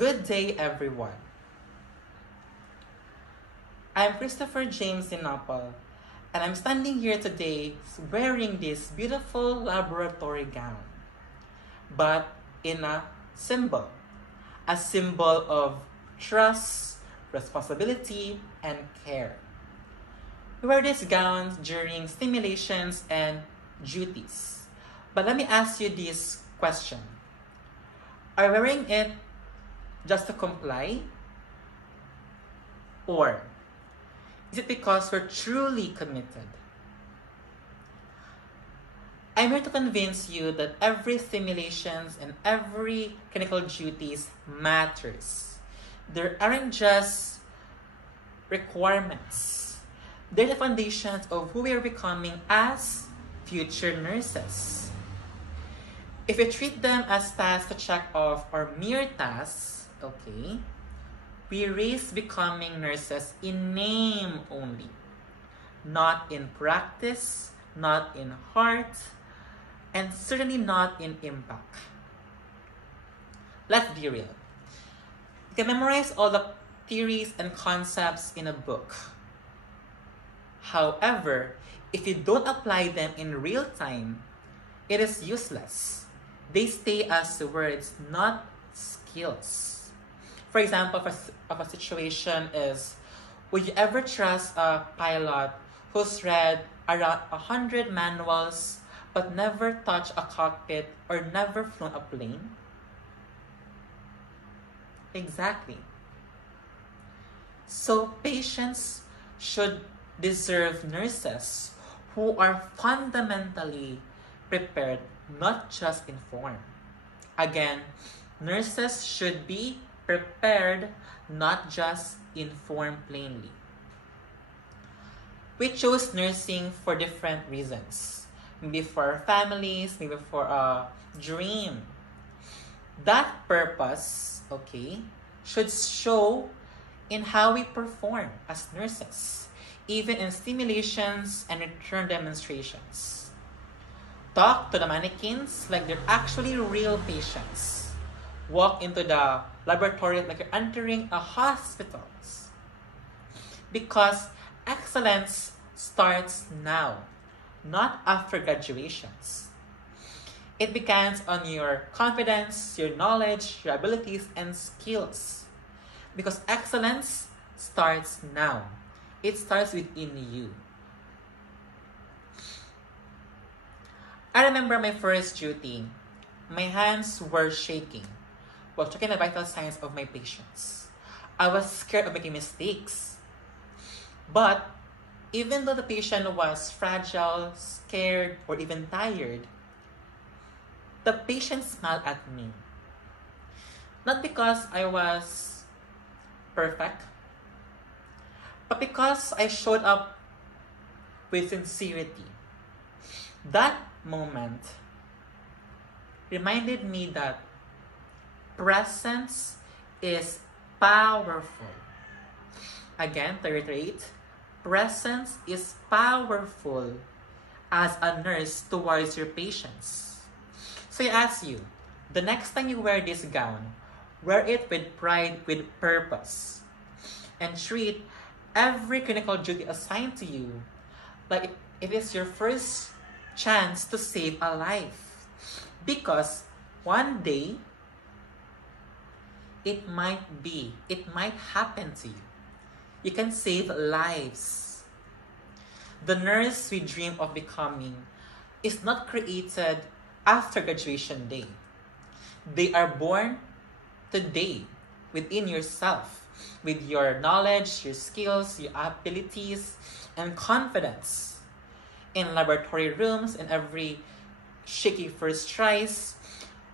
Good day, everyone. I'm Christopher James Sinopal, and I'm standing here today wearing this beautiful laboratory gown, but in a symbol of trust, responsibility, and care. We wear these gowns during stimulations and duties. But let me ask you this question. Are we wearing it just to comply? Or is it because we're truly committed? I'm here to convince you that every stimulations and every clinical duties matters. There aren't just requirements. They're the foundations of who we are becoming as future nurses. If we treat them as tasks to check off or mere tasks, okay, we risk becoming nurses in name only, not in practice, not in heart, and certainly not in impact. Let's be real. You can memorize all the theories and concepts in a book. However, if you don't apply them in real time, it is useless. They stay as words, not skills. For example, if a situation is, would you ever trust a pilot who's read around 100 manuals but never touched a cockpit or never flown a plane? Exactly. So patients should deserve nurses who are fundamentally prepared, not just informed. Again, nurses should be prepared, not just informed plainly. We chose nursing for different reasons. Maybe for our families, maybe for a dream. That purpose, okay, should show in how we perform as nurses, even in stimulations and return demonstrations. Talk to the mannequins like they're actually real patients. Walk into the laboratory like you're entering a hospital. Because excellence starts now, not after graduations. It begins on your confidence, your knowledge, your abilities, and skills. Because excellence starts now. It starts within you. I remember my first duty. My hands were shaking while checking the vital signs of my patients. I was scared of making mistakes. But even though the patient was fragile, scared, or even tired, the patient smiled at me. Not because I was perfect, but because I showed up with sincerity. That moment reminded me that presence is powerful. Again, to reiterate, presence is powerful as a nurse towards your patients. So I ask you, the next time you wear this gown, wear it with pride, with purpose, and treat every clinical duty assigned to you like it is your first chance to save a life. Because one day, it might happen to you. You can save lives. The nurse we dream of becoming is not created after graduation day. They are born today within yourself, with your knowledge, your skills, your abilities, and confidence. In laboratory rooms, in every shaky first tries,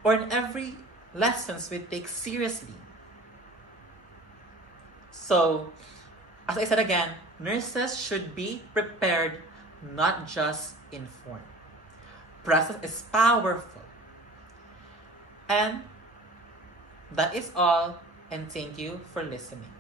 or in every lessons we take seriously. So, as I said again, nurses should be prepared, not just informed. Presence is powerful. And that is all, and thank you for listening.